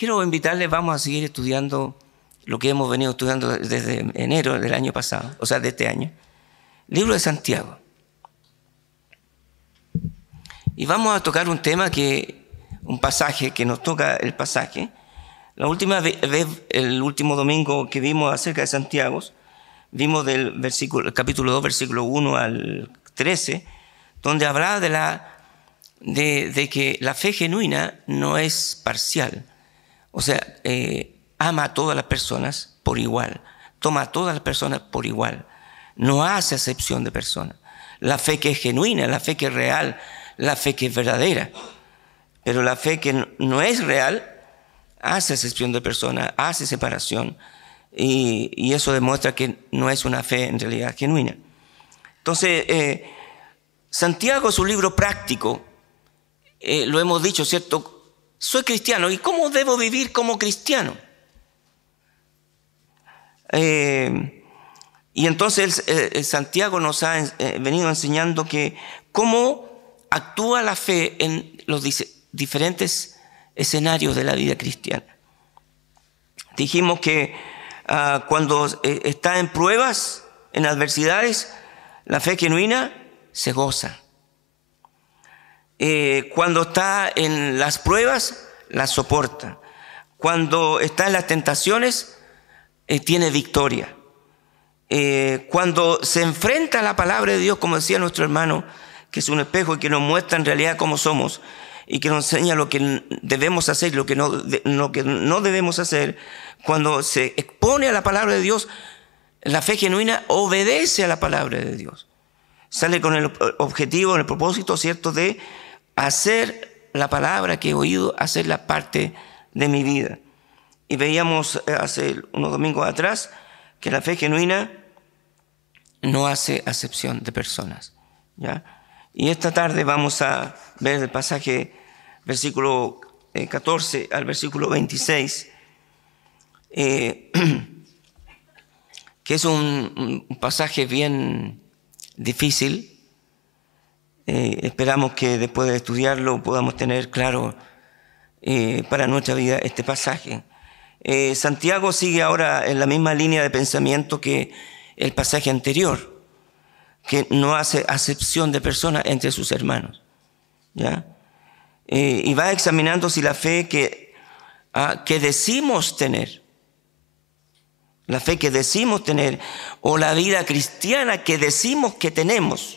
quiero invitarles, vamos a seguir estudiando lo que hemos venido estudiando desde enero del año pasado, o sea, de este año. Libro de Santiago. Y vamos a tocar un tema un pasaje que nos toca el pasaje. La última vez, el último domingo que vimos acerca de Santiago, vimos del capítulo 2, versículo 1 al 13, donde hablaba de que la fe genuina no es parcial. O sea, ama a todas las personas por igual, toma a todas las personas por igual, no hace acepción de personas. La fe que es genuina, la fe que es real, la fe que es verdadera. Pero la fe que no es real hace acepción de personas, hace separación, y eso demuestra que no es una fe en realidad genuina. Entonces, Santiago es un libro práctico, lo hemos dicho, ¿cierto? Soy cristiano, ¿y cómo debo vivir como cristiano? Y entonces Santiago nos ha venido enseñando cómo actúa la fe en los diferentes escenarios de la vida cristiana. Dijimos que cuando está en pruebas, en adversidades, la fe genuina se goza. Cuando está en las pruebas, las soporta. Cuando está en las tentaciones, tiene victoria. Cuando se enfrenta a la palabra de Dios, como decía nuestro hermano, que es un espejo y que nos muestra en realidad cómo somos y que nos enseña lo que debemos hacer y lo que no debemos hacer, cuando se expone a la palabra de Dios, la fe genuina obedece a la palabra de Dios. Sale con el objetivo, el propósito, ¿cierto?, de hacer la palabra que he oído, hacerla parte de mi vida. Y veíamos hace unos domingos atrás que la fe genuina no hace acepción de personas, ¿ya? Y esta tarde vamos a ver el pasaje, versículo 14 al versículo 26, que es un pasaje bien difícil. Esperamos que después de estudiarlo podamos tener claro para nuestra vida este pasaje. Santiago sigue ahora en la misma línea de pensamiento que el pasaje anterior, que no hace acepción de personas entre sus hermanos, ¿ya? Y va examinando si la fe que decimos tener, la fe que decimos tener, o la vida cristiana que decimos que tenemos,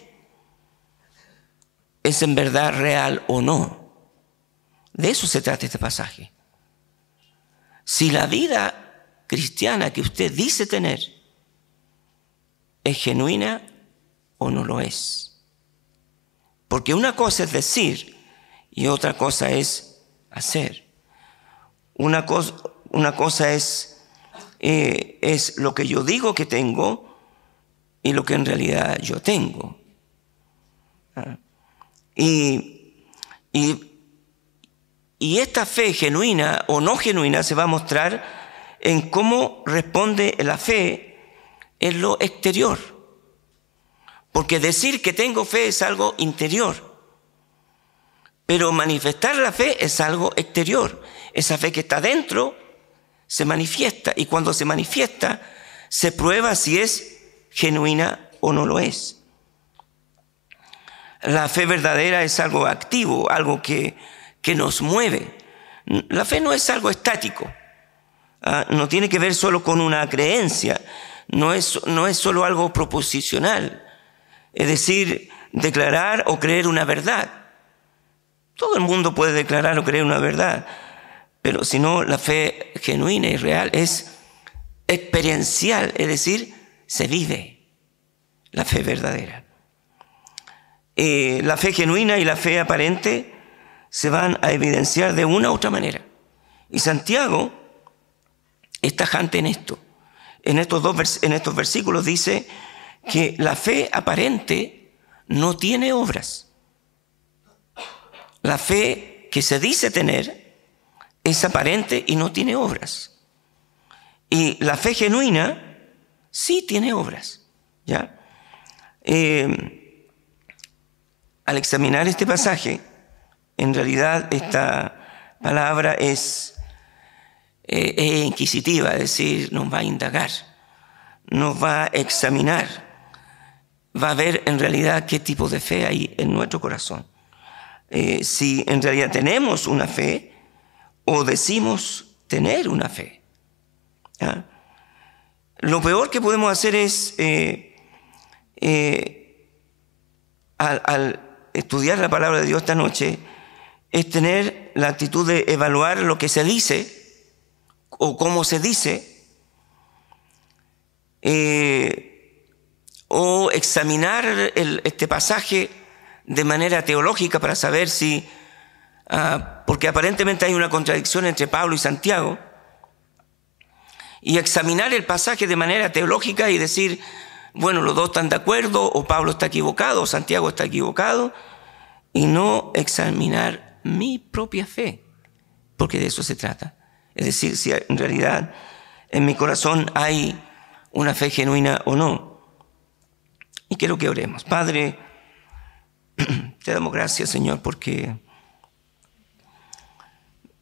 es en verdad real o no. De eso se trata este pasaje. Si la vida cristiana que usted dice tener es genuina o no lo es. Porque una cosa es decir y otra cosa es hacer. Una cosa es lo que yo digo que tengo y lo que en realidad yo tengo. Y esta fe genuina o no genuina se va a mostrar en cómo responde la fe en lo exterior. Porque decir que tengo fe es algo interior, pero manifestar la fe es algo exterior. Esa fe que está dentro se manifiesta, y cuando se manifiesta se prueba si es genuina o no lo es. La fe verdadera es algo activo, algo que nos mueve. La fe no es algo estático, no tiene que ver solo con una creencia, no es solo algo proposicional, es decir, declarar o creer una verdad. Todo el mundo puede declarar o creer una verdad, pero si no, la fe genuina y real es experiencial, es decir, se vive la fe verdadera. La fe genuina y la fe aparente se van a evidenciar de una u otra manera. Y Santiago es tajante en esto. En estos versículos dice que la fe aparente no tiene obras. La fe que se dice tener es aparente y no tiene obras. Y la fe genuina sí tiene obras, ¿ya? Al examinar este pasaje, en realidad esta palabra es es inquisitiva, es decir, nos va a indagar, nos va a examinar, va a ver en realidad qué tipo de fe hay en nuestro corazón. Si en realidad tenemos una fe o decimos tener una fe. ¿Ah? Lo peor que podemos hacer es, al estudiar la palabra de Dios esta noche, es tener la actitud de evaluar lo que se dice o cómo se dice, o examinar este pasaje de manera teológica para saber si, porque aparentemente hay una contradicción entre Pablo y Santiago, y examinar el pasaje de manera teológica y decir, bueno, los dos están de acuerdo, o Pablo está equivocado, o Santiago está equivocado, y no examinar mi propia fe, porque de eso se trata. Es decir, si en realidad en mi corazón hay una fe genuina o no. Y quiero que oremos. Padre, te damos gracias, Señor, porque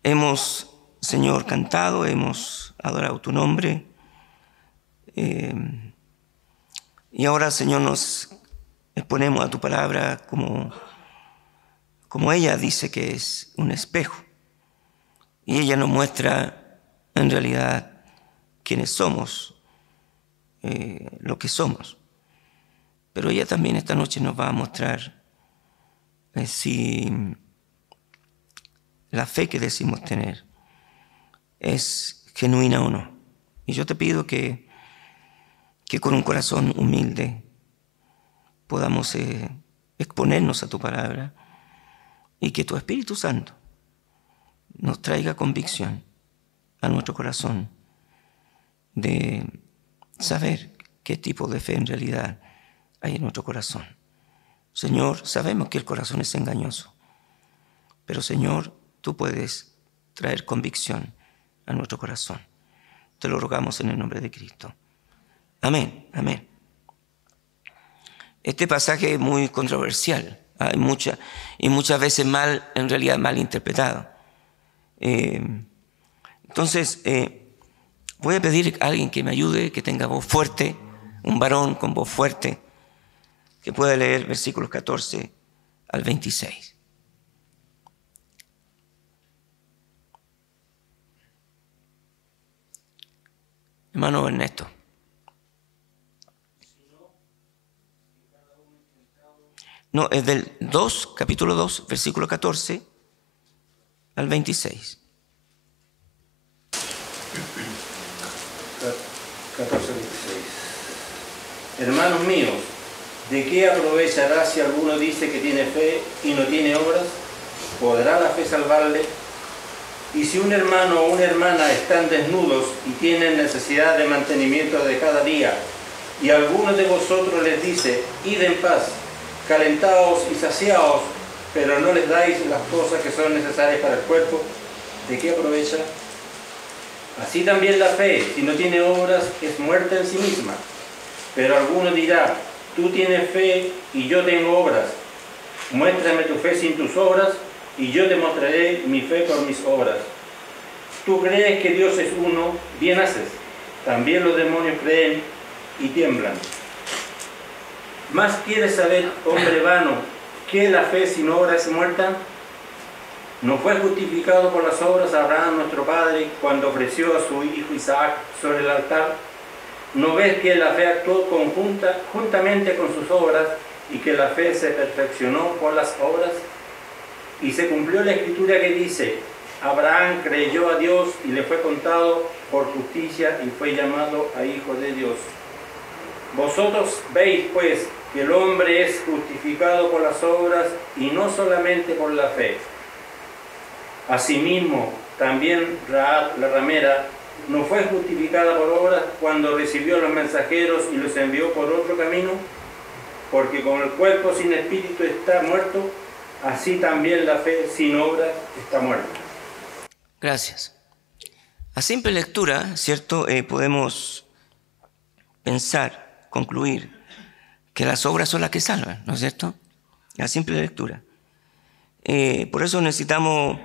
hemos, Señor, cantado, hemos adorado tu nombre. Y ahora, Señor, nos exponemos a tu palabra como ella dice que es un espejo. Y ella nos muestra en realidad quiénes somos, lo que somos. Pero ella también esta noche nos va a mostrar si la fe que decimos tener es genuina o no. Y yo te pido que con un corazón humilde podamos exponernos a tu palabra y que tu Espíritu Santo nos traiga convicción a nuestro corazón de saber qué tipo de fe en realidad hay en nuestro corazón. Señor, sabemos que el corazón es engañoso, pero Señor, tú puedes traer convicción a nuestro corazón. Te lo rogamos en el nombre de Cristo. Amén, amén. Este pasaje es muy controversial, hay muchas veces en realidad mal interpretado. Entonces, voy a pedir a alguien que me ayude, que tenga voz fuerte, un varón con voz fuerte, que pueda leer versículos 14 al 26. Hermano Ernesto. No, es del 2, capítulo 2, versículo 14 al 26. 14, 26. Hermanos míos, ¿de qué aprovechará si alguno dice que tiene fe y no tiene obras? ¿Podrá la fe salvarle? Y si un hermano o una hermana están desnudos y tienen necesidad de mantenimiento de cada día, y alguno de vosotros les dice, id en paz, calentaos y saciaos, pero no les dais las cosas que son necesarias para el cuerpo, ¿de qué aprovecha? Así también la fe, si no tiene obras, es muerta en sí misma. Pero alguno dirá, tú tienes fe y yo tengo obras. Muéstrame tu fe sin tus obras, y yo te mostraré mi fe por mis obras. Tú crees que Dios es uno, bien haces. También los demonios creen y tiemblan. ¿Más quieres saber, hombre vano, que la fe sin obras es muerta? ¿No fue justificado por las obras Abraham, nuestro padre, cuando ofreció a su hijo Isaac sobre el altar? ¿No ves que la fe actuó juntamente con sus obras y que la fe se perfeccionó por las obras? Y se cumplió la escritura que dice, Abraham creyó a Dios y le fue contado por justicia y fue llamado a hijo de Dios. Vosotros veis pues que el hombre es justificado por las obras y no solamente por la fe. Asimismo, también Rahab, la ramera, no fue justificada por obras cuando recibió a los mensajeros y los envió por otro camino, porque como el cuerpo sin espíritu está muerto, así también la fe sin obras está muerta. Gracias. A simple lectura, ¿cierto? Podemos pensar, concluir, que las obras son las que salvan, ¿no es cierto? A simple lectura. Por eso necesitamos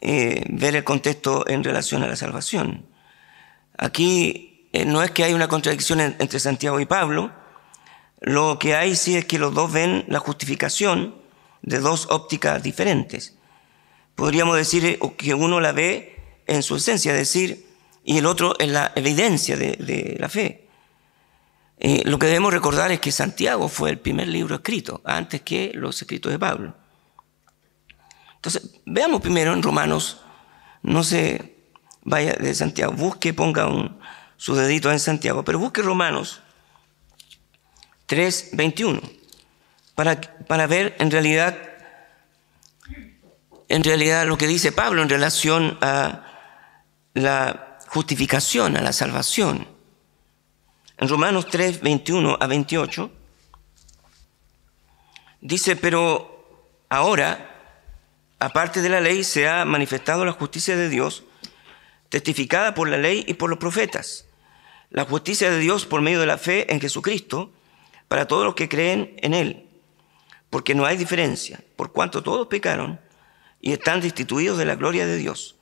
ver el contexto en relación a la salvación. Aquí no es que hay una contradicción entre Santiago y Pablo. Lo que hay sí es que los dos ven la justificación de dos ópticas diferentes. Podríamos decir que uno la ve en su esencia, es decir, y el otro en la evidencia de la fe. Lo que debemos recordar es que Santiago fue el primer libro escrito, antes que los escritos de Pablo. Entonces, veamos primero en Romanos, no se vaya de Santiago, busque, ponga su dedito en Santiago, pero busque Romanos 3:21 para ver en realidad lo que dice Pablo en relación a la justificación, a la salvación. En Romanos 3:21-28 dice: pero ahora, aparte de la ley, se ha manifestado la justicia de Dios, testificada por la ley y por los profetas. La justicia de Dios por medio de la fe en Jesucristo, para todos los que creen en Él. Porque no hay diferencia, por cuanto todos pecaron y están destituidos de la gloria de Dios,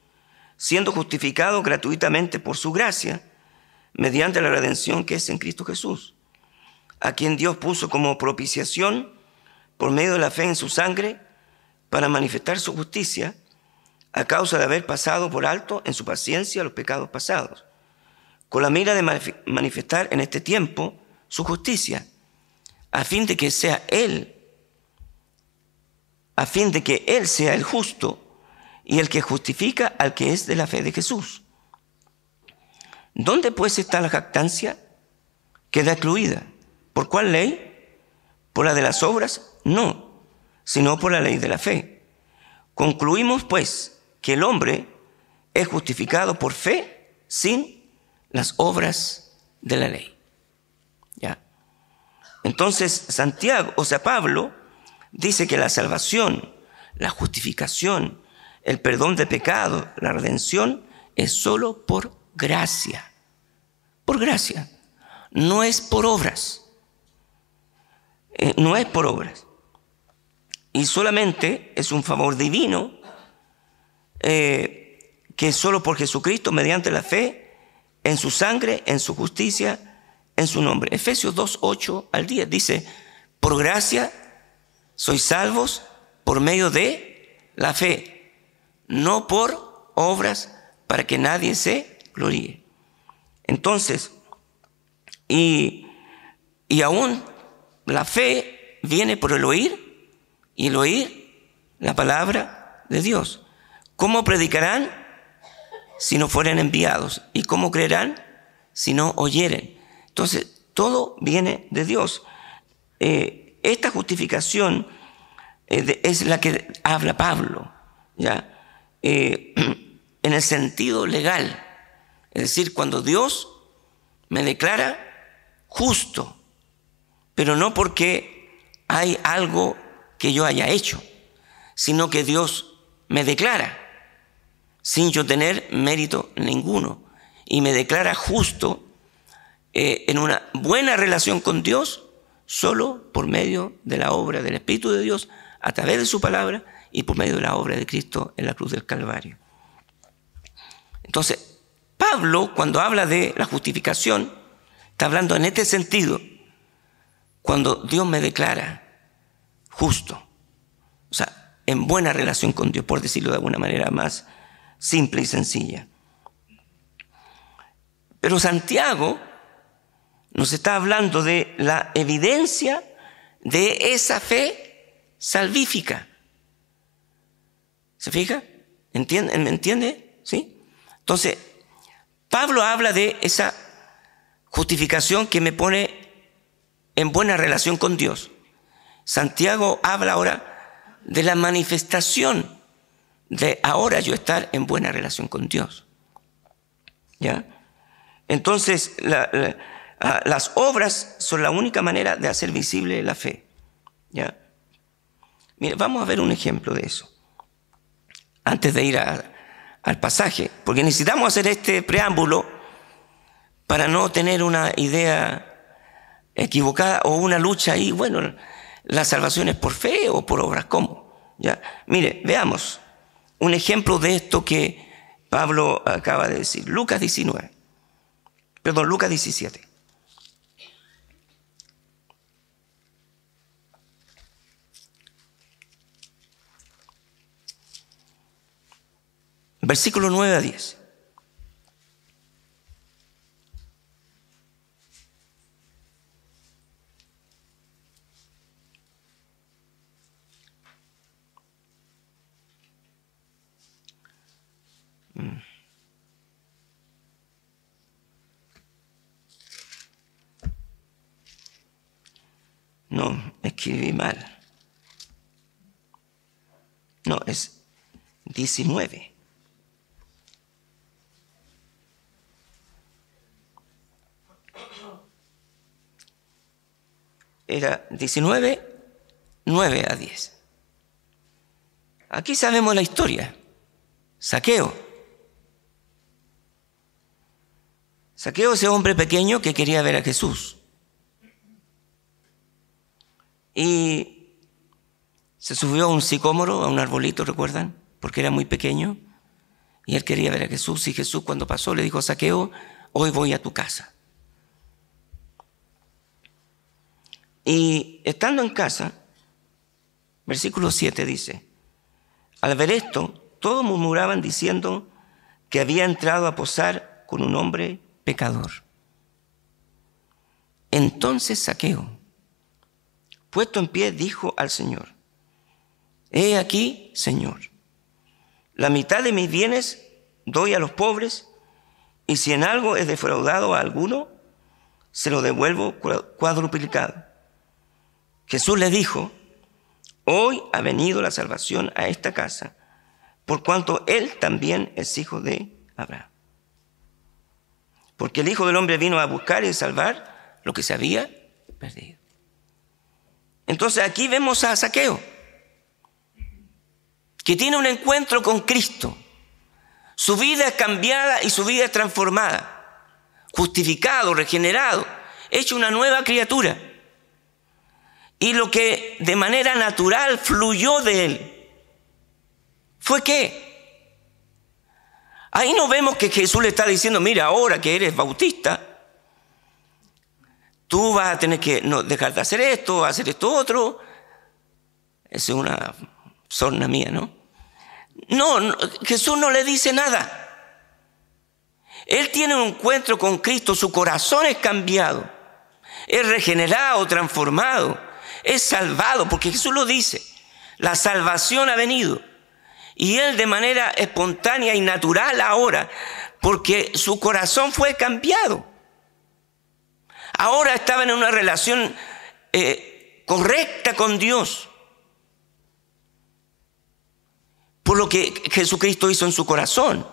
siendo justificados gratuitamente por su gracia, mediante la redención que es en Cristo Jesús, a quien Dios puso como propiciación por medio de la fe en su sangre, para manifestar su justicia, a causa de haber pasado por alto en su paciencia los pecados pasados, con la mira de manifestar en este tiempo su justicia, a fin de que Él sea el justo y el que justifica al que es de la fe de Jesús. ¿Dónde pues está la jactancia? Queda excluida. ¿Por cuál ley? ¿Por la de las obras? No, sino por la ley de la fe. Concluimos pues que el hombre es justificado por fe sin las obras de la ley. ¿Ya? Entonces Pablo dice que la salvación, la justificación, el perdón de pecado, la redención es solo por gracia. Por gracia. No es por obras. No es por obras. Y solamente es un favor divino que solo por Jesucristo, mediante la fe, en su sangre, en su justicia, en su nombre. Efesios 2:8-10 dice: por gracia sois salvos por medio de la fe, no por obras, para que nadie se gloríe. Entonces, y aún la fe viene por el oír, y el oír la palabra de Dios. ¿Cómo predicarán si no fueren enviados? ¿Y cómo creerán si no oyeren? Entonces, todo viene de Dios. Esta justificación es la que habla Pablo, ¿ya? En el sentido legal. Es decir, cuando Dios me declara justo, pero no porque hay algo que yo haya hecho, sino que Dios me declara sin yo tener mérito ninguno, y me declara justo en una buena relación con Dios solo por medio de la obra del Espíritu de Dios, a través de su palabra y por medio de la obra de Cristo en la cruz del Calvario. Entonces, Pablo, cuando habla de la justificación, está hablando en este sentido, cuando Dios me declara justo, o sea, en buena relación con Dios, por decirlo de alguna manera más simple y sencilla. Pero Santiago nos está hablando de la evidencia de esa fe salvífica. ¿Se fija? ¿Me entiende? ¿Sí? Entonces, Pablo habla de esa justificación que me pone en buena relación con Dios. Santiago habla ahora de la manifestación de ahora yo estar en buena relación con Dios. ¿Ya? Entonces, las obras son la única manera de hacer visible la fe. ¿Ya? Mire, vamos a ver un ejemplo de eso antes de ir al pasaje, porque necesitamos hacer este preámbulo para no tener una idea equivocada o una lucha ahí. Bueno, la salvación es por fe o por obras, ¿cómo? ¿Ya? Mire, veamos un ejemplo de esto que Pablo acaba de decir. Lucas 17. Versículo 9 a 10. No, escribí mal. No, es 19. Era 19, 9 a 10. Aquí sabemos la historia. Zaqueo, ese hombre pequeño que quería ver a Jesús. Y se subió a un sicómoro, a un arbolito, ¿recuerdan? Porque era muy pequeño. Y él quería ver a Jesús. Y Jesús, cuando pasó, le dijo: Zaqueo, hoy voy a tu casa. Y estando en casa, versículo 7 dice: al ver esto, todos murmuraban diciendo que había entrado a posar con un hombre pecador. Entonces Zaqueo, puesto en pie, dijo al Señor: he aquí, Señor, la mitad de mis bienes doy a los pobres, y si en algo he defraudado a alguno, se lo devuelvo cuadruplicado. Jesús le dijo: hoy ha venido la salvación a esta casa, por cuanto él también es hijo de Abraham. Porque el Hijo del Hombre vino a buscar y salvar lo que se había perdido. Entonces aquí vemos a Zaqueo, que tiene un encuentro con Cristo. Su vida es cambiada y su vida es transformada, justificado, regenerado, hecho una nueva criatura. Y lo que de manera natural fluyó de él fue ¿qué? Ahí no vemos que Jesús le está diciendo: mira, ahora que eres bautista, tú vas a tener que dejar de hacer esto, hacer esto otro. Esa es una sorna mía, ¿no? No, Jesús no le dice nada. Él tiene un encuentro con Cristo, su corazón es cambiado, es regenerado, transformado, es salvado, porque Jesús lo dice: la salvación ha venido. Y él de manera espontánea y natural ahora, porque su corazón fue cambiado. Ahora estaban en una relación correcta con Dios, por lo que Jesucristo hizo en su corazón.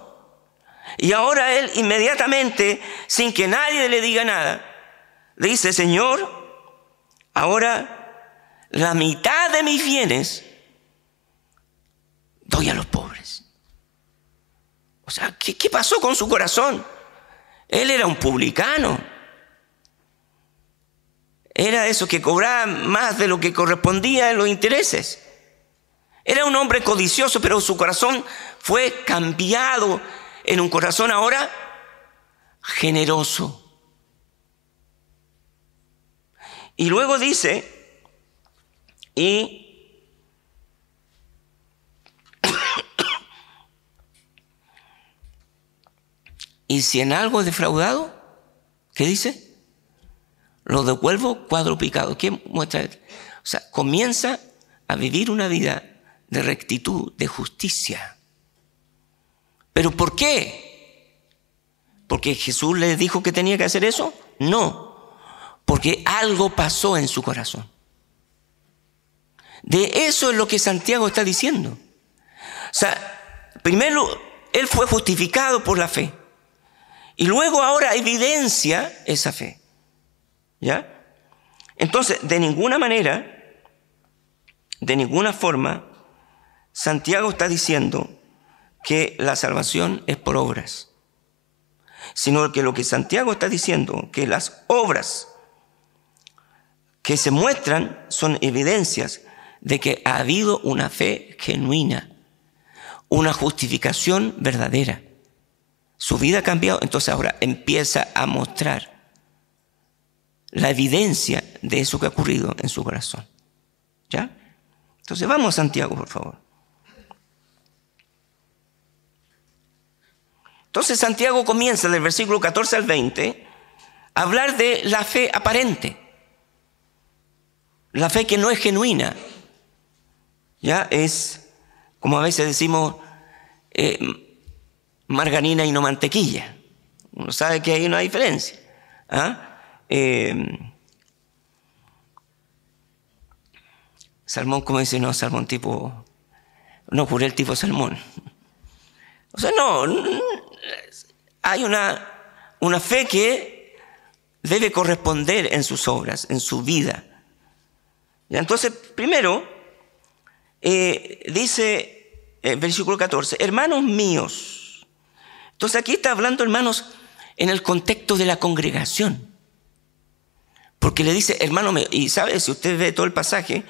Y ahora él inmediatamente, sin que nadie le diga nada, le dice: Señor, ahora la mitad de mis bienes doy a los pobres. O sea, ¿qué pasó con su corazón? Él era un publicano. Era eso que cobraba más de lo que correspondía en los intereses. Era un hombre codicioso, pero su corazón fue cambiado en un corazón ahora generoso. Y luego dice: y si en algo he defraudado, ¿qué dice? Lo devuelvo cuadruplicado. ¿Qué muestra? O sea, comienza a vivir una vida de rectitud, de justicia. ¿Pero por qué? ¿Porque Jesús le dijo que tenía que hacer eso? No, porque algo pasó en su corazón. De eso es lo que Santiago está diciendo. O sea, primero él fue justificado por la fe, y luego ahora evidencia esa fe. ¿Ya? Entonces, de ninguna manera, de ninguna forma, Santiago está diciendo que la salvación es por obras, sino que lo que Santiago está diciendo, que las obras que se muestran son evidencias de que ha habido una fe genuina, una justificación verdadera. Su vida ha cambiado, entonces ahora empieza a mostrar la evidencia de eso que ha ocurrido en su corazón. ¿Ya? Entonces vamos a Santiago, por favor. Entonces Santiago comienza del versículo 14 al 20 a hablar de la fe aparente, la fe que no es genuina. Ya es, como a veces decimos, margarina y no mantequilla. Uno sabe que hay una diferencia. Salmón, como dice, no, salmón tipo, no jurel tipo salmón. O sea, no, hay una fe que debe corresponder en sus obras, en su vida. ¿Ya? Entonces, primero, dice versículo 14, hermanos míos. Entonces aquí está hablando, hermanos, en el contexto de la congregación. Porque le dice, hermano mío, y sabe, si usted ve todo el pasaje,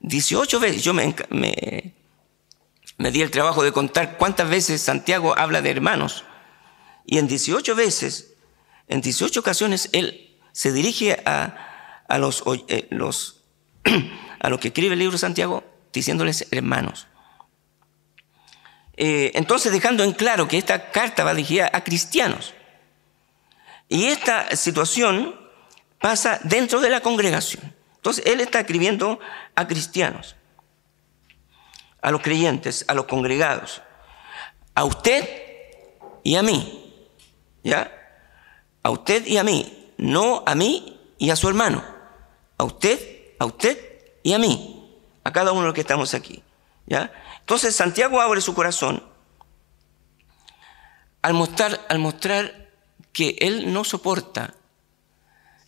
18 veces, yo me di el trabajo de contar cuántas veces Santiago habla de hermanos. Y en 18 veces, en 18 ocasiones, él se dirige a los que escribe el libro de Santiago, diciéndoles hermanos. Entonces, dejando en claro que esta carta va dirigida a cristianos. Y esta situación pasa dentro de la congregación. Entonces, él está escribiendo a cristianos, a los creyentes, a los congregados, a usted y a mí, ¿ya? A usted y a mí, no a mí y a su hermano, a usted y a mí, a cada uno de los que estamos aquí, ¿ya? Entonces Santiago abre su corazón al mostrar que él no soporta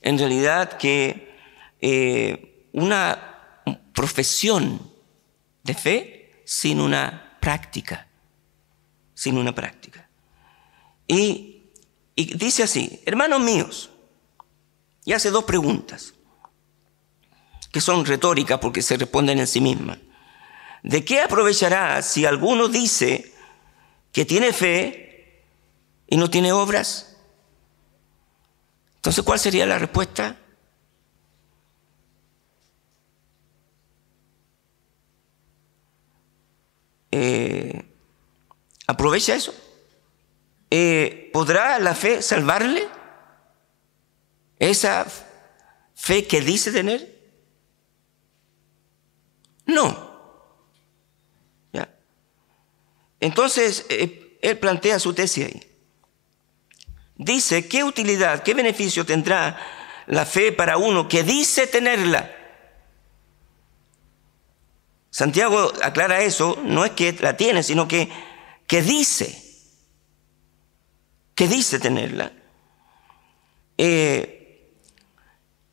en realidad que una profesión de fe sin una práctica. Y dice así, hermanos míos, y hace dos preguntas que son retóricas porque se responden en sí mismas. ¿De qué aprovechará si alguno dice que tiene fe y no tiene obras? Entonces, ¿cuál sería la respuesta? ¿Aprovecha eso? ¿Podrá la fe salvarle? ¿Esa fe que dice tener? No. ¿Ya? Entonces, él plantea su tesis ahí. Dice, ¿qué utilidad, qué beneficio tendrá la fe para uno que dice tenerla? Santiago aclara eso, no es que la tiene, sino que dice tenerla.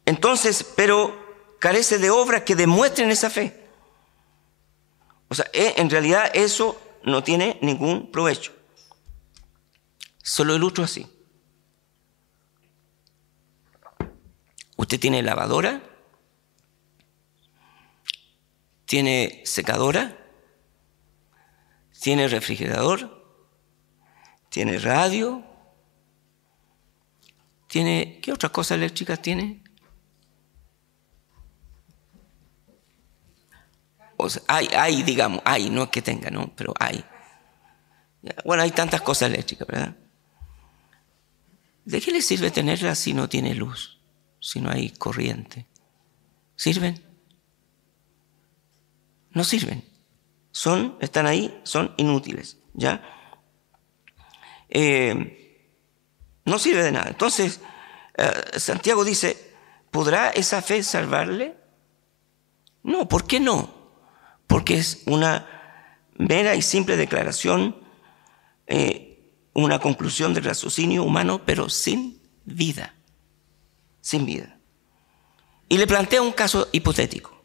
Entonces, pero carece de obras que demuestren esa fe. O sea, en realidad eso no tiene ningún provecho. Solo ilustro así. Usted tiene lavadora, tiene secadora, tiene refrigerador, tiene radio, tiene, ¿qué otras cosas eléctricas tiene? O sea, hay, digamos, hay, no es que tenga, ¿no? Pero hay. Bueno, hay tantas cosas eléctricas, ¿verdad? ¿De qué le sirve tenerla si no tiene luz? Si no hay corriente. ¿Sirven? No sirven. Están ahí, son inútiles, ¿ya? No sirve de nada. Entonces, Santiago dice, ¿podrá esa fe salvarle? No, ¿por qué no? Porque es una mera y simple declaración, una conclusión del raciocinio humano, pero sin vida. Sin vida. Y le plantea un caso hipotético.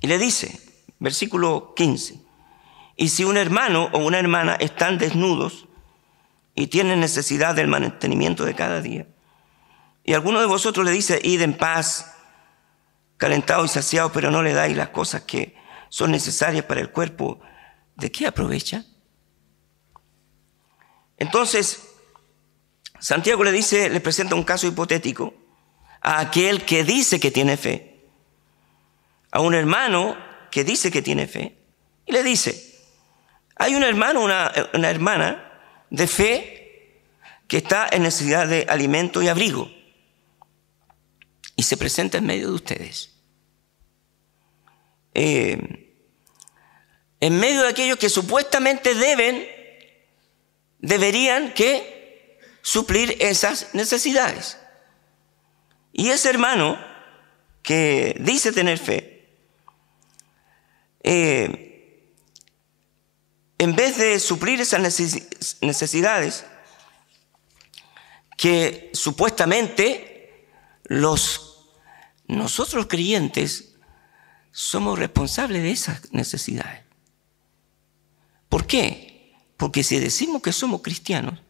Y le dice, versículo 15, y si un hermano o una hermana están desnudos y tienen necesidad del mantenimiento de cada día, y alguno de vosotros le dice, id en paz, calentado y saciado, pero no le dais las cosas que son necesarias para el cuerpo, ¿de qué aprovecha? Entonces, Santiago le presenta un caso hipotético a aquel que dice que tiene fe, a un hermano que dice que tiene fe, y le dice, hay un hermano, una hermana de fe que está en necesidad de alimento y abrigo, y se presenta en medio de ustedes. En medio de aquellos que supuestamente deberían que suplir esas necesidades. Y ese hermano que dice tener fe, en vez de suplir esas necesidades que supuestamente nosotros creyentes somos responsables de esas necesidades. ¿Por qué? Porque si decimos que somos cristianos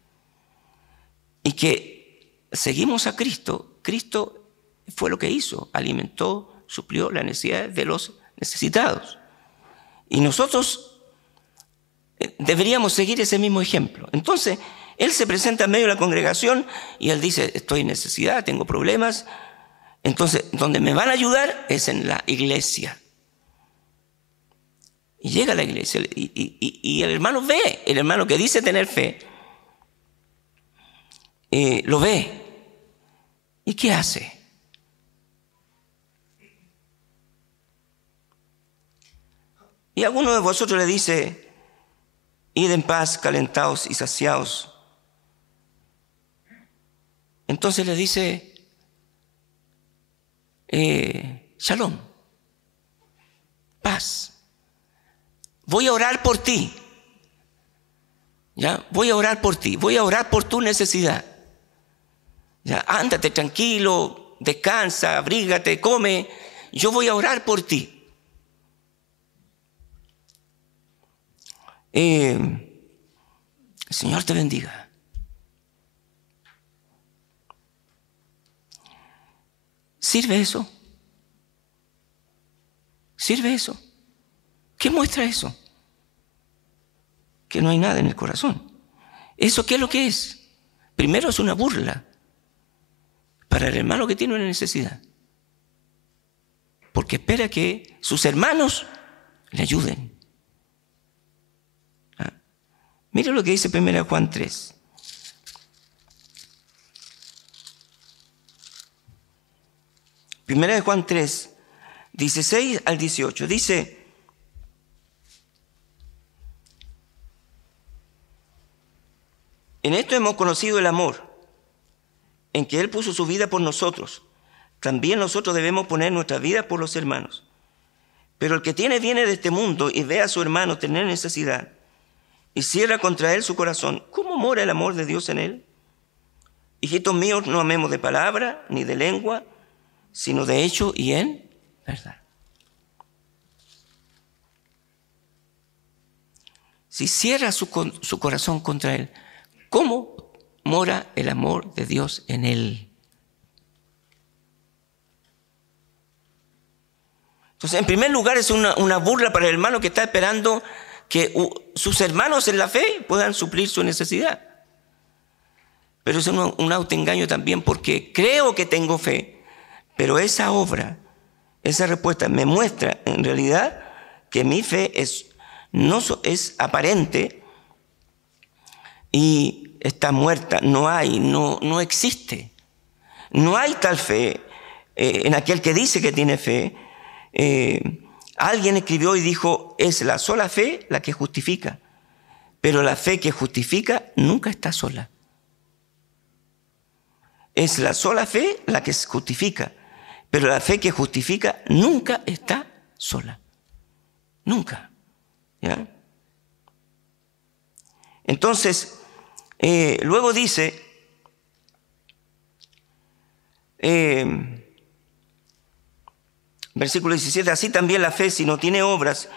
y que seguimos a Cristo, Cristo fue lo que hizo, alimentó, suplió las necesidades de los necesitados. Y nosotros deberíamos seguir ese mismo ejemplo. Entonces, él se presenta en medio de la congregación y él dice, estoy en necesidad, tengo problemas. Entonces, donde me van a ayudar es en la iglesia. Y llega a la iglesia y el hermano ve, el hermano que dice tener fe, lo ve. ¿Y qué hace? Y alguno de vosotros le dice, id en paz, calentados y saciados. Entonces le dice, shalom, paz. Voy a orar por ti. ¿Ya? Voy a orar por ti. Voy a orar por tu necesidad. ¿Ya? Ándate tranquilo, descansa, abrígate, come. Yo voy a orar por ti. El Señor te bendiga. ¿Sirve eso? ¿Sirve eso? ¿Qué muestra eso? Que no hay nada en el corazón. ¿Eso qué es lo que es? Primero es una burla para el hermano que tiene una necesidad, porque espera que sus hermanos le ayuden. Mira lo que dice 1 Juan 3. Primera de Juan 3, 16 al 18. Dice, en esto hemos conocido el amor, en que Él puso su vida por nosotros. También nosotros debemos poner nuestra vida por los hermanos. Pero el que viene de este mundo y ve a su hermano tener necesidad y cierra contra él su corazón, ¿cómo mora el amor de Dios en él? Hijitos míos, no amemos de palabra ni de lengua, sino de hecho y en verdad. Si cierra su corazón contra él, ¿cómo mora el amor de Dios en él? Entonces, en primer lugar, es una burla para el hermano que está esperando que sus hermanos en la fe puedan suplir su necesidad. Pero es un autoengaño también, porque creo que tengo fe, pero esa obra, esa respuesta me muestra en realidad que mi fe no es aparente y está muerta, no existe. No hay tal fe en aquel que dice que tiene fe. Alguien escribió y dijo, es la sola fe la que justifica, pero la fe que justifica nunca está sola. Es la sola fe la que justifica, pero la fe que justifica nunca está sola. Nunca. ¿Ya? Entonces, luego dice, versículo 17, así también la fe, si no tiene obras,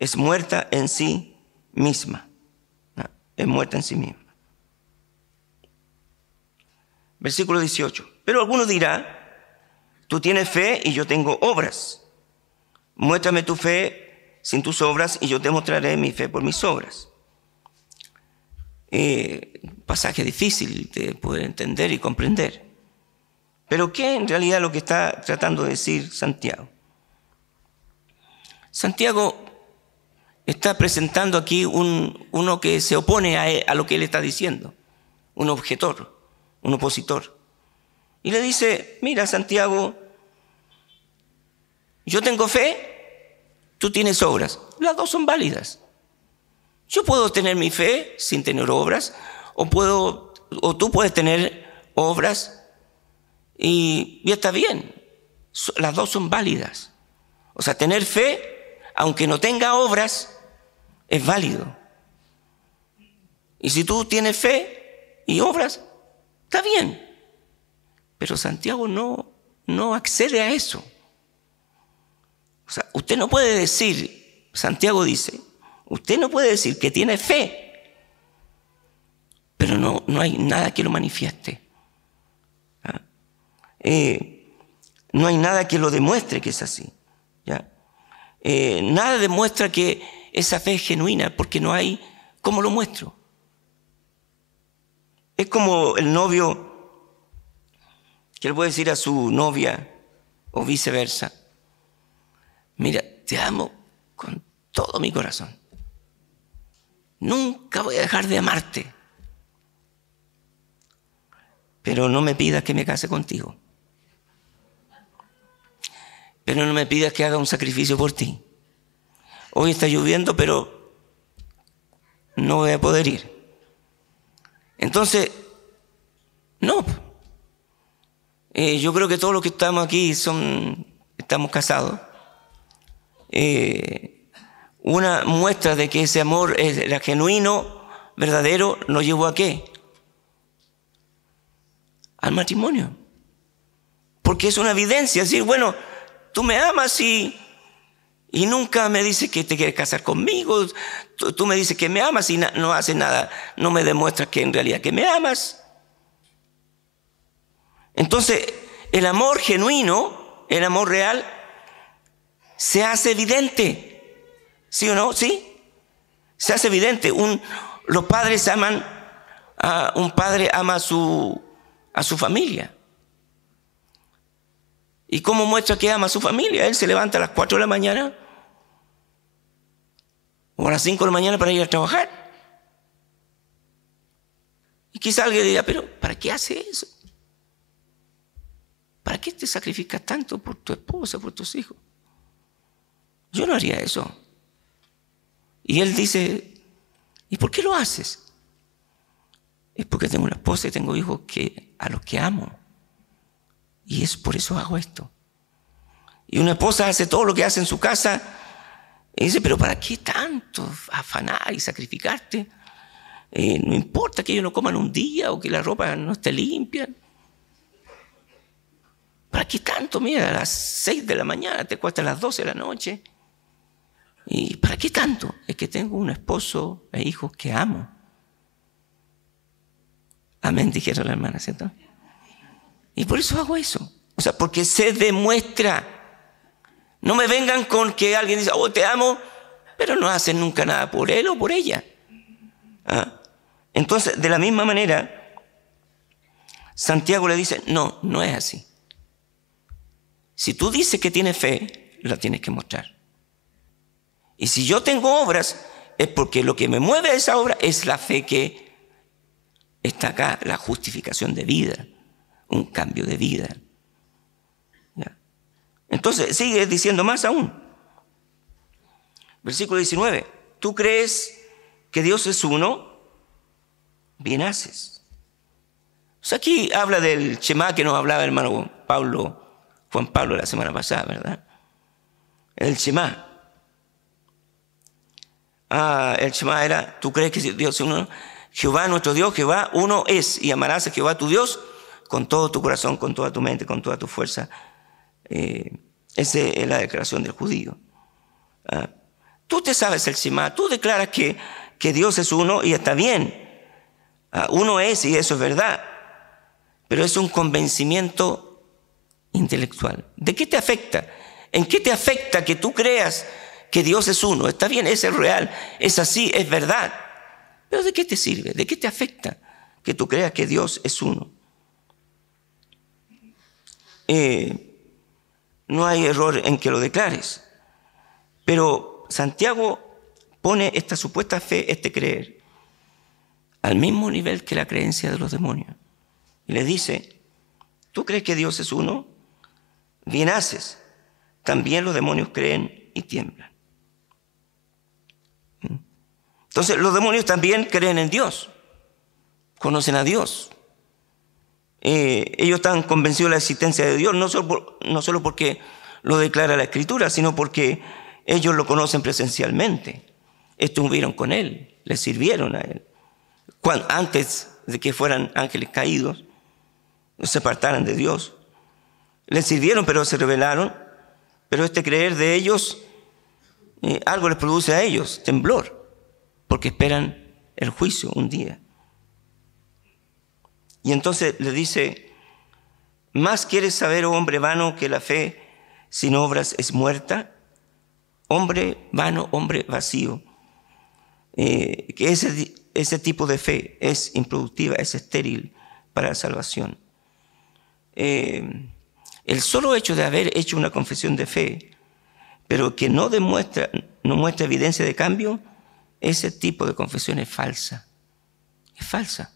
es muerta en sí misma. ¿No? Es muerta en sí misma. Versículo 18, pero alguno dirá, tú tienes fe y yo tengo obras. Muéstrame tu fe sin tus obras y yo te mostraré mi fe por mis obras. Pasaje difícil de poder entender y comprender. Pero ¿qué en realidad es lo que está tratando de decir Santiago? Santiago está presentando aquí uno que se opone a lo que él está diciendo, un objetor, un opositor. Y le dice, mira Santiago, yo tengo fe, tú tienes obras. Las dos son válidas. Yo puedo tener mi fe sin tener obras, o tú puedes tener obras y está bien. Las dos son válidas. O sea, tener fe, aunque no tenga obras, es válido. Y si tú tienes fe y obras, está bien. Pero Santiago no accede a eso. O sea, usted no puede decir, Santiago dice, usted no puede decir que tiene fe, pero no hay nada que lo manifieste. No hay nada que lo demuestre que es así. ¿Ya? Nada demuestra que esa fe es genuina, porque no hay cómo lo muestro. Es como el novio que le puede decir a su novia o viceversa, mira, te amo con todo mi corazón. Nunca voy a dejar de amarte. Pero no me pidas que me case contigo. Pero no me pidas que haga un sacrificio por ti. Hoy está lloviendo, pero no voy a poder ir. Entonces, no. Yo creo que todos los que estamos aquí estamos casados. Una muestra de que ese amor era genuino, verdadero, nos llevó ¿a qué? Al matrimonio. Porque es una evidencia, decir, bueno, tú me amas y nunca me dices que te quieres casar conmigo, tú me dices que me amas y no haces nada, no me demuestras que en realidad que me amas. Entonces, el amor genuino, el amor real, se hace evidente. ¿Sí o no? ¿Sí? Se hace evidente. Los padres aman, un padre ama a su familia. ¿Y cómo muestra que ama a su familia? Él se levanta a las 4 de la mañana o a las 5 de la mañana para ir a trabajar. Y quizá alguien diga, pero ¿para qué hace eso? ¿Para qué te sacrificas tanto por tu esposa, por tus hijos? Yo no haría eso. Y él dice, ¿y por qué lo haces? Es porque tengo una esposa y tengo hijos a los que amo. Y es por eso hago esto. Y una esposa hace todo lo que hace en su casa y dice, pero ¿para qué tanto afanar y sacrificarte? No importa que ellos no coman un día o que la ropa no esté limpia. ¿Para qué tanto? Mira, a las 6 de la mañana te cuesta a las 12 de la noche. ¿Y para qué tanto? Es que tengo un esposo e hijos que amo. Amén, dijeron las hermanas, ¿cierto? Y por eso hago eso. O sea, porque se demuestra. No me vengan con que alguien dice, oh, te amo, pero no hacen nunca nada por él o por ella. Entonces, de la misma manera, Santiago le dice, no es así. Si tú dices que tienes fe, la tienes que mostrar. Y si yo tengo obras, es porque lo que me mueve a esa obra es la fe que está acá, la justificación de vida, un cambio de vida. ¿Ya? Entonces, sigue diciendo más aún. Versículo 19. ¿Tú crees que Dios es uno? Bien haces. O sea, aquí habla del Shema que nos hablaba el hermano Juan Pablo la semana pasada, ¿verdad? El Shema. El Shema era, ¿tú crees que Dios es uno? Jehová nuestro Dios, Jehová uno es, y amarás a Jehová tu Dios con todo tu corazón, con toda tu mente, con toda tu fuerza. Esa es la declaración del judío. Tú te sabes el Shema, tú declaras que Dios es uno y está bien. Uno es y eso es verdad, pero es un convencimiento intelectual. ¿De qué te afecta? ¿En qué te afecta que tú creas que Dios es uno. Está bien, es real, es así, es verdad. Pero ¿de qué te sirve? ¿De qué te afecta que tú creas que Dios es uno? No hay error en que lo declares. Pero Santiago pone esta supuesta fe, este creer, al mismo nivel que la creencia de los demonios. Y le dice, ¿tú crees que Dios es uno? Bien haces. También los demonios creen y tiemblan. Entonces los demonios también creen en Dios, conocen a Dios. Ellos están convencidos de la existencia de Dios, no solo porque lo declara la Escritura, sino porque ellos lo conocen presencialmente. Estuvieron con Él, le sirvieron a Él. Antes de que fueran ángeles caídos, se apartaran de Dios. Le sirvieron, pero se rebelaron. Pero este creer de ellos, algo les produce a ellos, temblor, porque esperan el juicio un día. Y entonces le dice, ¿más quieres saber, oh hombre vano, que la fe sin obras es muerta? Hombre vano, hombre vacío. Que ese tipo de fe es improductiva, es estéril para la salvación. El solo hecho de haber hecho una confesión de fe, pero que no muestra evidencia de cambio, ese tipo de confesión es falsa. Es falsa.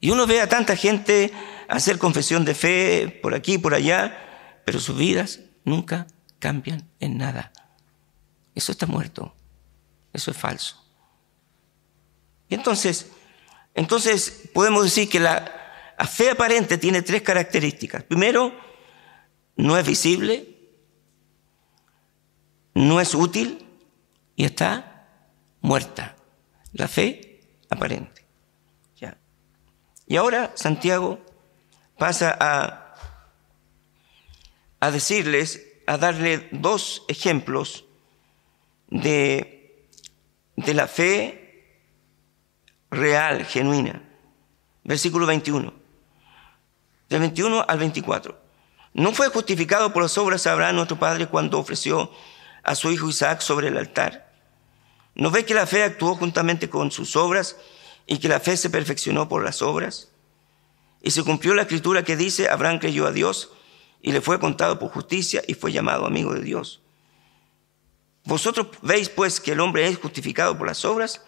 Y uno ve a tanta gente hacer confesión de fe por aquí y por allá, pero sus vidas nunca cambian en nada. Eso está muerto. Eso es falso. Y entonces podemos decir que la fe aparente tiene tres características. Primero, no es visible, no es útil y está muerta. La fe aparente. ¿Ya? Y ahora Santiago pasa a decirles, a darle dos ejemplos de la fe real, genuina. Versículo 21. Del 21 al 24. ¿No fue justificado por las obras Abraham, nuestro padre, cuando ofreció a su hijo Isaac sobre el altar? ¿No ve que la fe actuó juntamente con sus obras y que la fe se perfeccionó por las obras? Y se cumplió la escritura que dice, Abraham creyó a Dios y le fue contado por justicia y fue llamado amigo de Dios. Vosotros veis pues que el hombre es justificado por las obras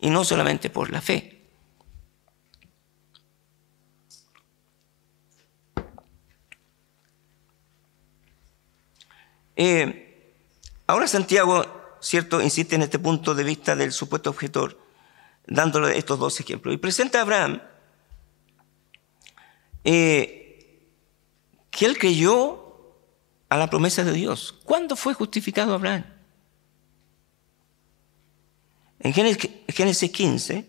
y no solamente por la fe. Ahora Santiago, cierto, insiste en este punto de vista del supuesto objetor, dándole estos dos ejemplos. Y presenta a Abraham que él creyó a la promesa de Dios. ¿Cuándo fue justificado Abraham? En Génesis 15,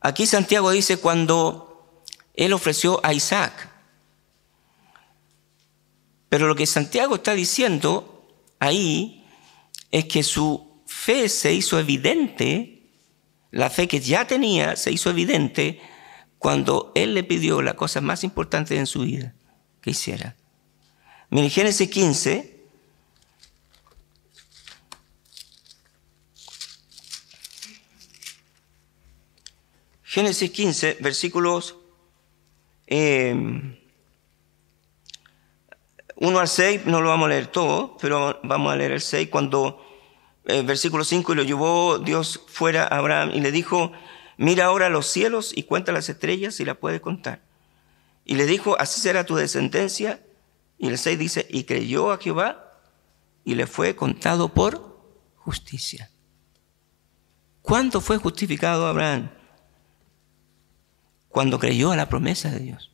aquí Santiago dice cuando él ofreció a Isaac. Pero lo que Santiago está diciendo ahí es que su fe se hizo evidente, la fe que ya tenía se hizo evidente cuando él le pidió la cosa más importante en su vida que hiciera. Mire, Génesis 15, Génesis 15, versículos 1 al 6, no lo vamos a leer todo, pero vamos a leer el 6, cuando, versículo 5, y lo llevó Dios fuera a Abraham y le dijo, mira ahora los cielos y cuenta las estrellas si las puedes contar. Y le dijo, así será tu descendencia. Y el 6 dice, y creyó a Jehová y le fue contado por justicia. ¿Cuándo fue justificado Abraham? Cuando creyó a la promesa de Dios.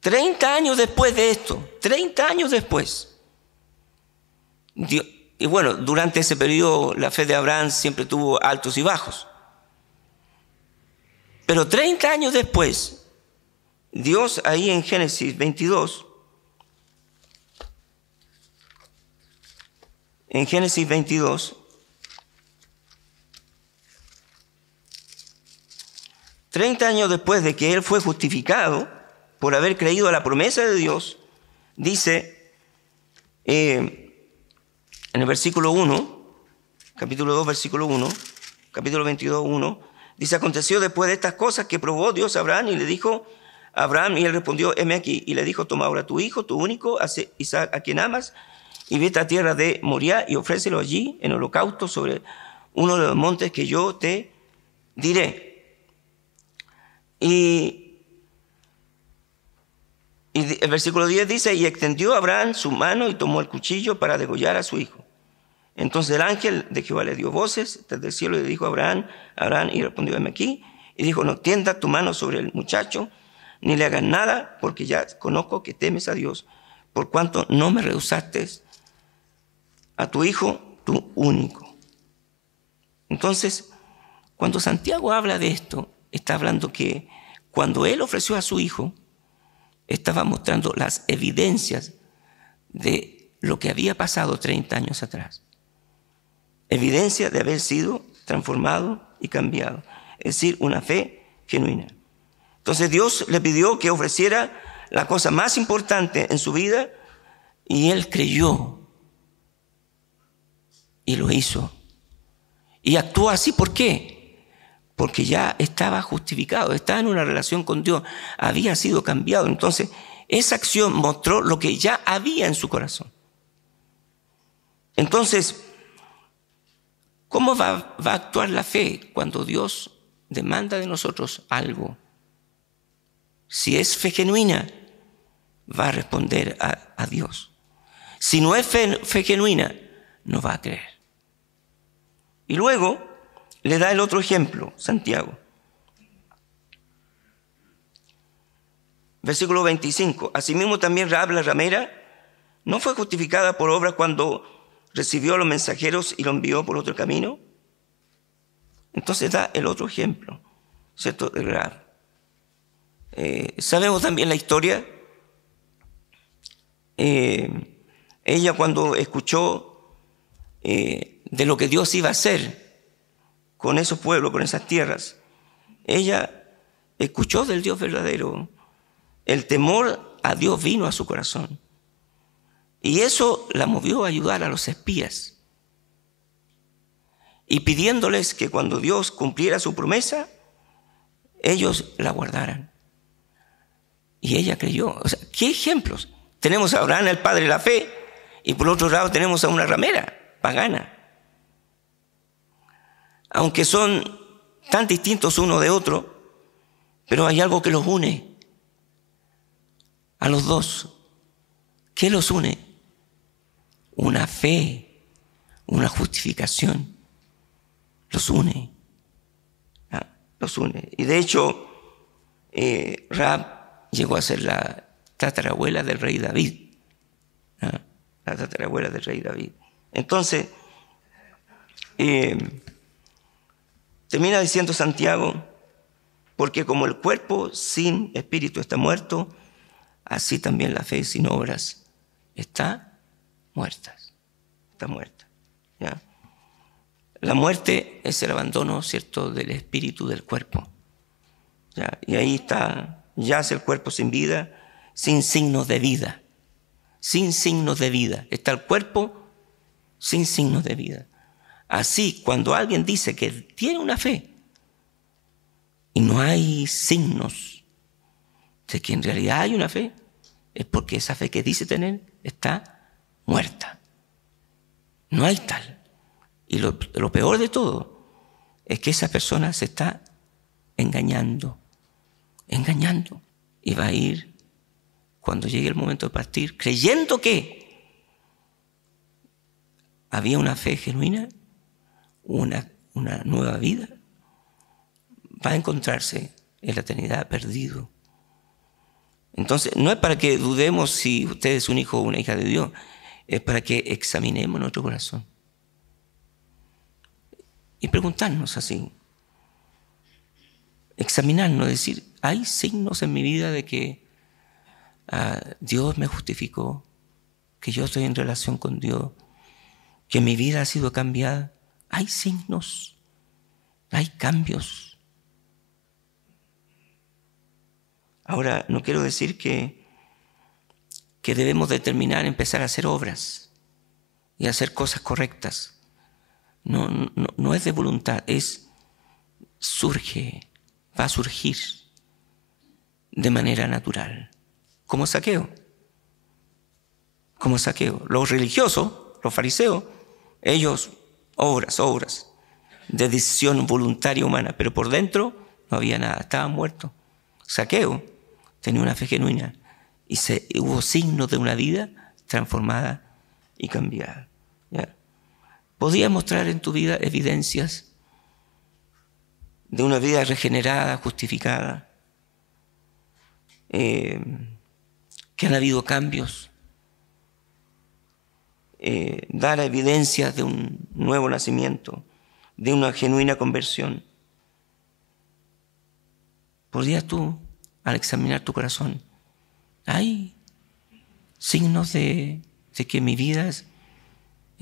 30 años después de esto, 30 años después. Y bueno, durante ese periodo la fe de Abraham siempre tuvo altos y bajos. Pero 30 años después, Dios ahí en Génesis 22, en Génesis 22, 30 años después de que él fue justificado por haber creído a la promesa de Dios, dice en el versículo 1, capítulo 2, versículo 1, capítulo 22, 1, dice: aconteció después de estas cosas que probó Dios a Abraham y le dijo a Abraham, y él respondió: heme aquí. Y le dijo: toma ahora tu hijo, tu único, Isaac, a quien amas, y vete a tierra de Moriah y ofrécelo allí en holocausto sobre uno de los montes que yo te diré. Y el versículo 10 dice: y extendió Abraham su mano y tomó el cuchillo para degollar a su hijo. Entonces el ángel de Jehová le dio voces desde el cielo y le dijo a Abraham, Abraham, y respondió: heme aquí. Y dijo: no tiendas tu mano sobre el muchacho, ni le hagas nada, porque ya conozco que temes a Dios, por cuanto no me rehusaste a tu hijo, tu único. Entonces, cuando Santiago habla de esto, está hablando que cuando él ofreció a su hijo, estaba mostrando las evidencias de lo que había pasado 30 años atrás. Evidencia de haber sido transformado y cambiado. Es decir, una fe genuina. Entonces Dios le pidió que ofreciera la cosa más importante en su vida y él creyó y lo hizo. Y actuó así, ¿por qué? Porque ya estaba justificado, estaba en una relación con Dios, había sido cambiado. Entonces, esa acción mostró lo que ya había en su corazón. Entonces, ¿cómo va a actuar la fe cuando Dios demanda de nosotros algo? Si es fe genuina, va a responder a Dios. Si no es fe genuina, no va a creer. Y luego le da el otro ejemplo, Santiago. Versículo 25. Asimismo también Rahab la ramera no fue justificada por obras cuando recibió a los mensajeros y lo envió por otro camino. Entonces da el otro ejemplo, ¿cierto? De Rahab. Sabemos también la historia. Ella, cuando escuchó de lo que Dios iba a hacer con esos pueblos, con esas tierras, ella escuchó del Dios verdadero. El temor a Dios vino a su corazón y eso la movió a ayudar a los espías y pidiéndoles que cuando Dios cumpliera su promesa, ellos la guardaran. Y ella creyó. O sea, ¿qué ejemplos? Tenemos a Abraham, el padre de la fe, y por otro lado tenemos a una ramera pagana. Aunque son tan distintos uno de otro, pero hay algo que los une a los dos. ¿Qué los une? Una fe, una justificación. Los une. Los une. Y de hecho, Rahab llegó a ser la tatarabuela del rey David. La tatarabuela del rey David. Entonces, termina diciendo Santiago: porque como el cuerpo sin espíritu está muerto, así también la fe sin obras está muerta. Está muerta. ¿Ya? La muerte es el abandono, ¿cierto?, del espíritu del cuerpo. ¿Ya? Y ahí está, yace el cuerpo sin vida, sin signos de vida. Sin signos de vida. Está el cuerpo sin signos de vida. Así, cuando alguien dice que tiene una fe y no hay signos de que en realidad hay una fe, es porque esa fe que dice tener está muerta. No hay tal. Y lo peor de todo es que esa persona se está engañando. Y va a ir, cuando llegue el momento de partir, creyendo que había una fe genuina, una nueva vida, va a encontrarse en la eternidad perdido. Entonces, no es para que dudemos si usted es un hijo o una hija de Dios, es para que examinemos nuestro corazón y preguntarnos así, examinarnos, decir: ¿hay signos en mi vida de que Dios me justificó, que yo estoy en relación con Dios, que mi vida ha sido cambiada? Hay signos, hay cambios. Ahora, no quiero decir que que debemos determinar empezar a hacer obras y hacer cosas correctas. No es de voluntad, va a surgir de manera natural, como Zaqueo. Los religiosos, los fariseos, ellos obras de decisión voluntaria humana, pero por dentro no había nada, estaban muertos. Zaqueo tenía una fe genuina y hubo signos de una vida transformada y cambiada. ¿Ya? ¿Podías mostrar en tu vida evidencias de una vida regenerada, justificada? Que han habido cambios. Dar evidencias de un nuevo nacimiento, de una genuina conversión. ¿Podrías tú, al examinar tu corazón, hay signos de que mi vida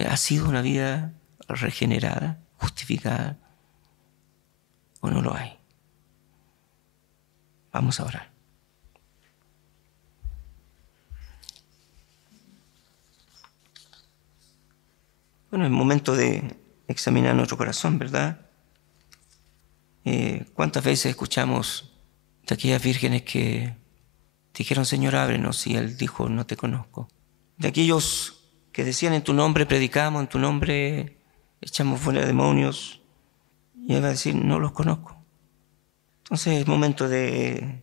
ha sido una vida regenerada, justificada, o no lo hay? Vamos a orar. Bueno, es momento de examinar nuestro corazón, ¿verdad? ¿Cuántas veces escuchamos de aquellas vírgenes que dijeron, Señor, ábrenos, y Él dijo, no te conozco? De aquellos que decían, en tu nombre predicamos, en tu nombre echamos fuera demonios, y Él va a decir, no los conozco. Entonces es momento de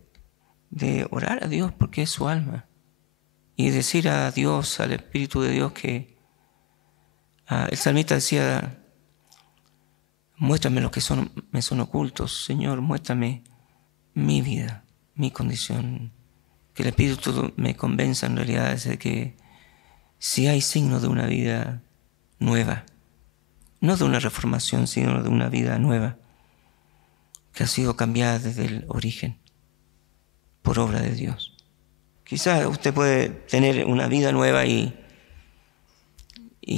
orar a Dios porque es su alma, y decir a Dios, al Espíritu de Dios, que el salmista decía, muéstrame los que me son ocultos, Señor, muéstrame mi vida, mi condición. Que el Espíritu me convenza en realidad de que si hay signos de una vida nueva, no de una reformación, sino de una vida nueva, que ha sido cambiada desde el origen, por obra de Dios. Quizás usted puede tener una vida nueva y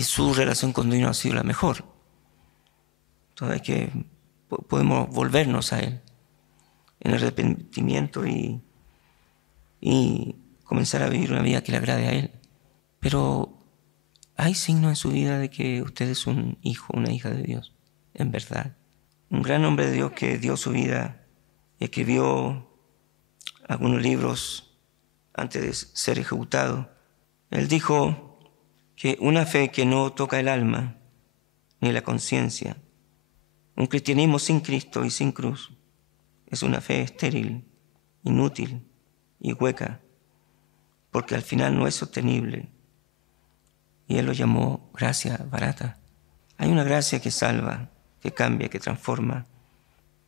su relación con Dios no ha sido la mejor. Entonces podemos volvernos a Él en el arrepentimiento y comenzar a vivir una vida que le agrade a Él. Pero hay signos en su vida de que usted es un hijo, una hija de Dios, en verdad. Un gran hombre de Dios que dio su vida y escribió algunos libros antes de ser ejecutado. Él dijo que una fe que no toca el alma ni la conciencia, un cristianismo sin Cristo y sin cruz, es una fe estéril, inútil y hueca, porque al final no es sostenible. Y Él lo llamó gracia barata. Hay una gracia que salva, que cambia, que transforma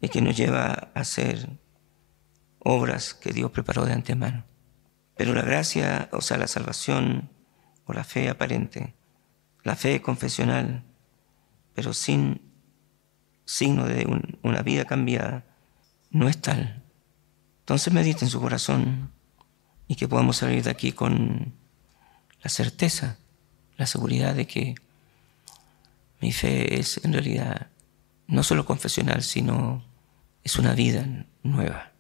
y que nos lleva a hacer obras que Dios preparó de antemano. Pero la gracia, o sea, la salvación o la fe aparente, la fe confesional, pero sin signo de una vida cambiada, no es tal. Entonces medite en su corazón y que podamos salir de aquí con la certeza, la seguridad de que mi fe es en realidad no solo confesional, sino es una vida nueva.